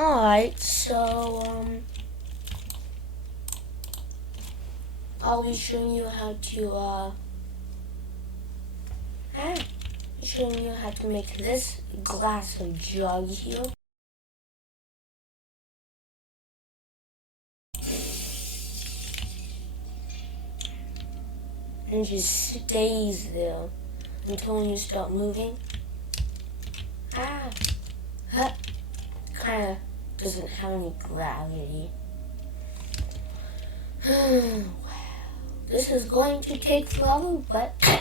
Alright, so I'll be showing you how to showing you how to make this glass of jug here. And it just stays there until you start moving. Kinda doesn't have any gravity. Wow. This is going to take forever, but show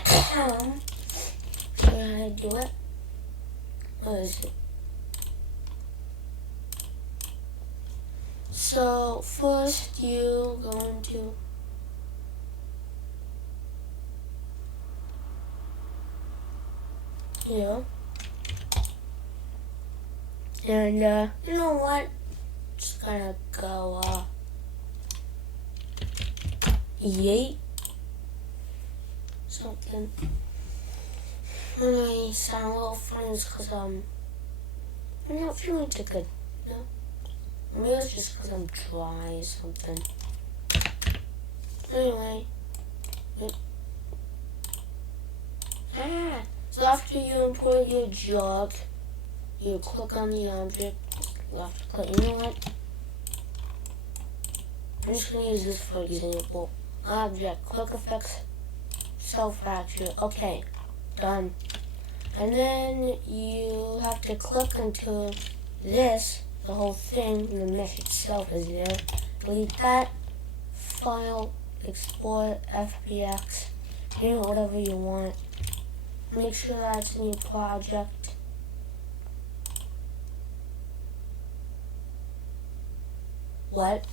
you how to do it. What is it? So first you're going to and you know what? Just gonna go yeet something. When I sound a little funny, it's because I'm not feeling too good, you know? Maybe it's just because I'm dry or something. Anyway. So after you import your jug, you click on the object. You have to click, you know what? I'm just going to use this for example. Object, quick effects, self-fracture. Okay, done. And then you have to click until this, the whole thing, the mesh itself is there. Delete that. File, export, FBX, you know, whatever you want. Make sure that's in your project. What?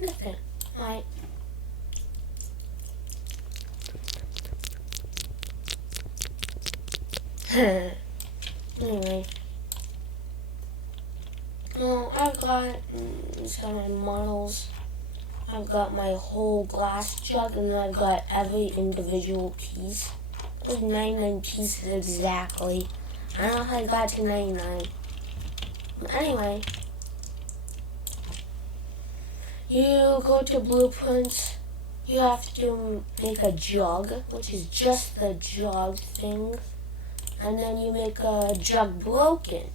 Nothing. Alright. Anyway. Well, I've got some of my models. I've got my whole glass jug, and then I've got every individual piece. There's 99 pieces exactly. I don't know how I got to 99. But anyway, you go to blueprints. You have to make a jug, which is just the jug thing. And then you make a jug broken,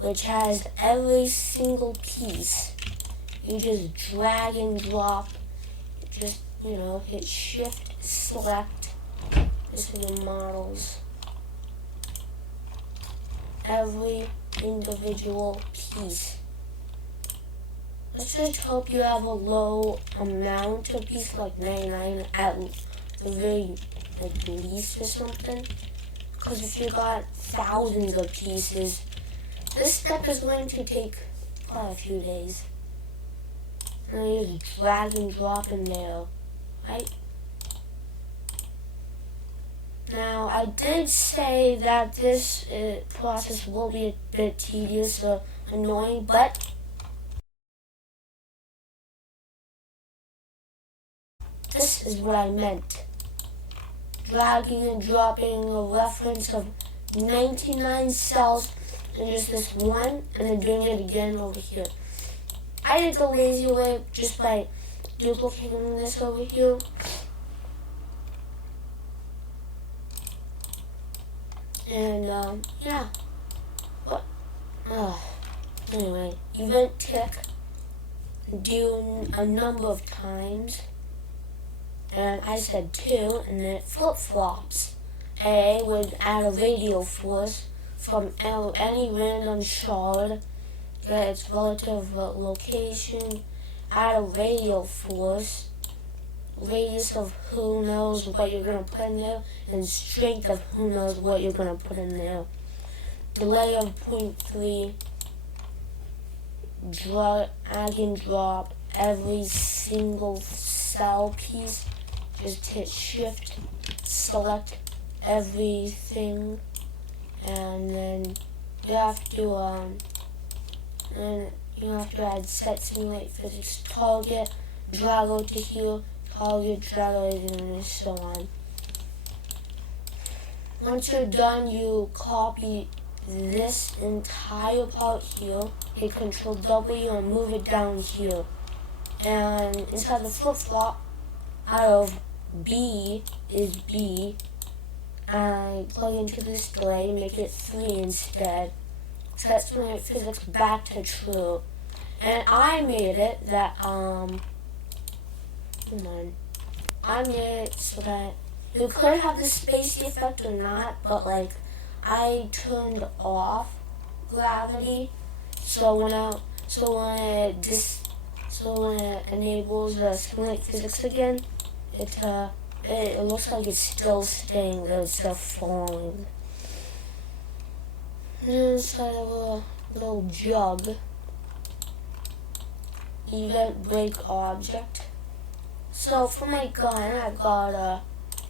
which has every single piece. You just drag and drop, just, hit shift, select, this are the models. Every individual piece. Let's just hope you have a low amount of pieces, like 99 at the very least or something. Because if you got thousands of pieces, this step is going to take quite a few days. And you just drag and drop in there, right? Now, I did say that this process will be a bit tedious or annoying, but this is what I meant. Dragging and dropping a reference of 99 cells in just this one, and then doing it again over here. I did the lazy way just by duplicating this over here. And, yeah. But, anyway, event tick, do a number of times. And I said 2, and then it flip-flops. A would add a radial force from any random shard, get its relative location, add a radial force, radius of who knows what you're going to put in there, and strength of who knows what you're going to put in there. Delay of 0.3, drag and drop every single cell piece. Just hit shift, select everything, and then you have to add set simulate physics target, drag over to here, target, drag over, and so on. Once you're done, you copy this entire part here, hit Control W and move it down here. And inside the flip-flop, out of B is B, I plug into the display, make it 3 instead. So that's when it physics back to true. And I made it that, I made it so that you could have the spacey effect or not, but like, I turned off gravity, so when it enables simulate physics again, it looks like it's still staying there instead of falling. Inside of a little jug, event break object. So for my gun, I've got a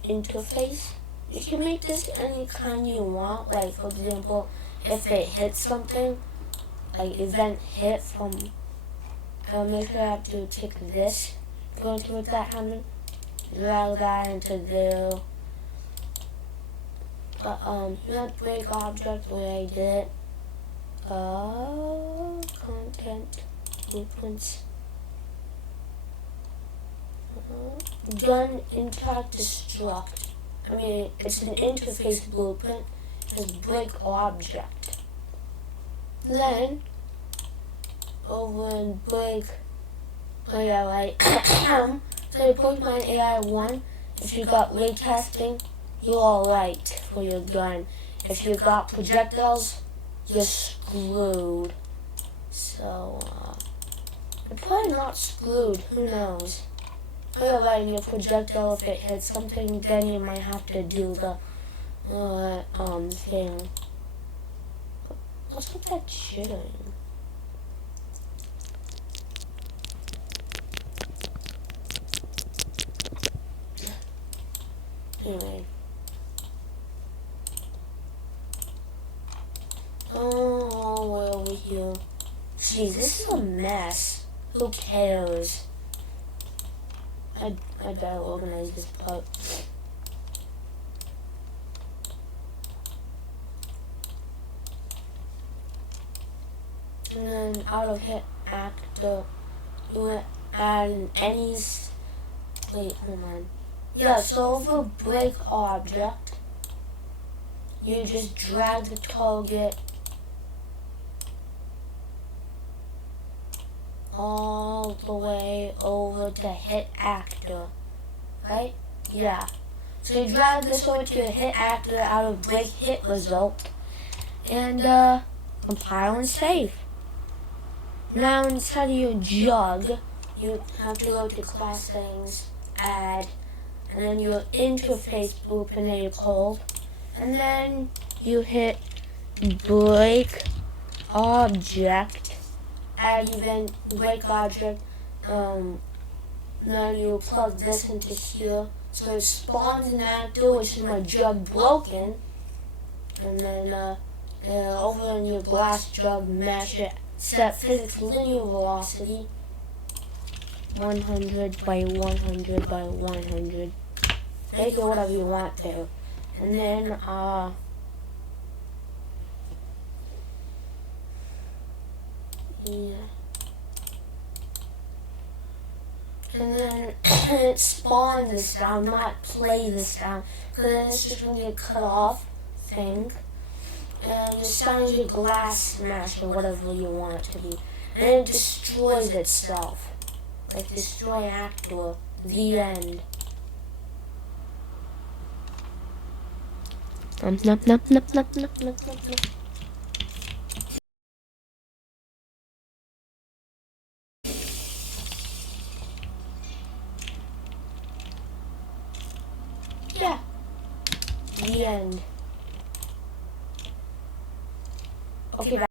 interface. You can make this any kind you want. Like for example, if it hits something, like event hit from, make sure I have to take this. Going to make that happen. Drag that into there. But event break object where I did it. Content blueprints. Gun interact destruct. I mean, it's an interface blueprint. It's break object. Then over in break. Oh yeah, right. So you break my AI1. If you got ray testing, you're alright for your gun. If you got projectiles, you're screwed. So, you're probably not screwed, who knows. You're right, in your projectile, if it hits something, then you might have to do the, thing. What's with that chittering? Anyway. Oh, we're over here. Jeez, this is a mess. Who cares? I better organize this part. And then out of hit actor, you add any. Wait, hold on. Yeah, so over break object, you just drag the target all the way over to hit actor, right? Yeah. So you drag this over to your hit actor out of break hit result, and compile and save. Now inside of your jug, you have to go to class settings, add, and then your interface blueprint that you called, and then you hit break object, add event break object, then you plug this into here, so it spawns an actor, which is my jug broken, and then over in your glass jug, mesh it, set physics linear velocity, 100 by 100 by 100. Make it whatever you want to. And then, yeah. And then it spawned the sound, not play the sound. Because then it's just going to get cut off thing. And the sound is your glass smash or whatever you want it to be. And it destroys itself. Like destroy actor. The end. Nup, nup, nup, nup, nup, nup, nup, nup. Yeah. The end. Okay, bye.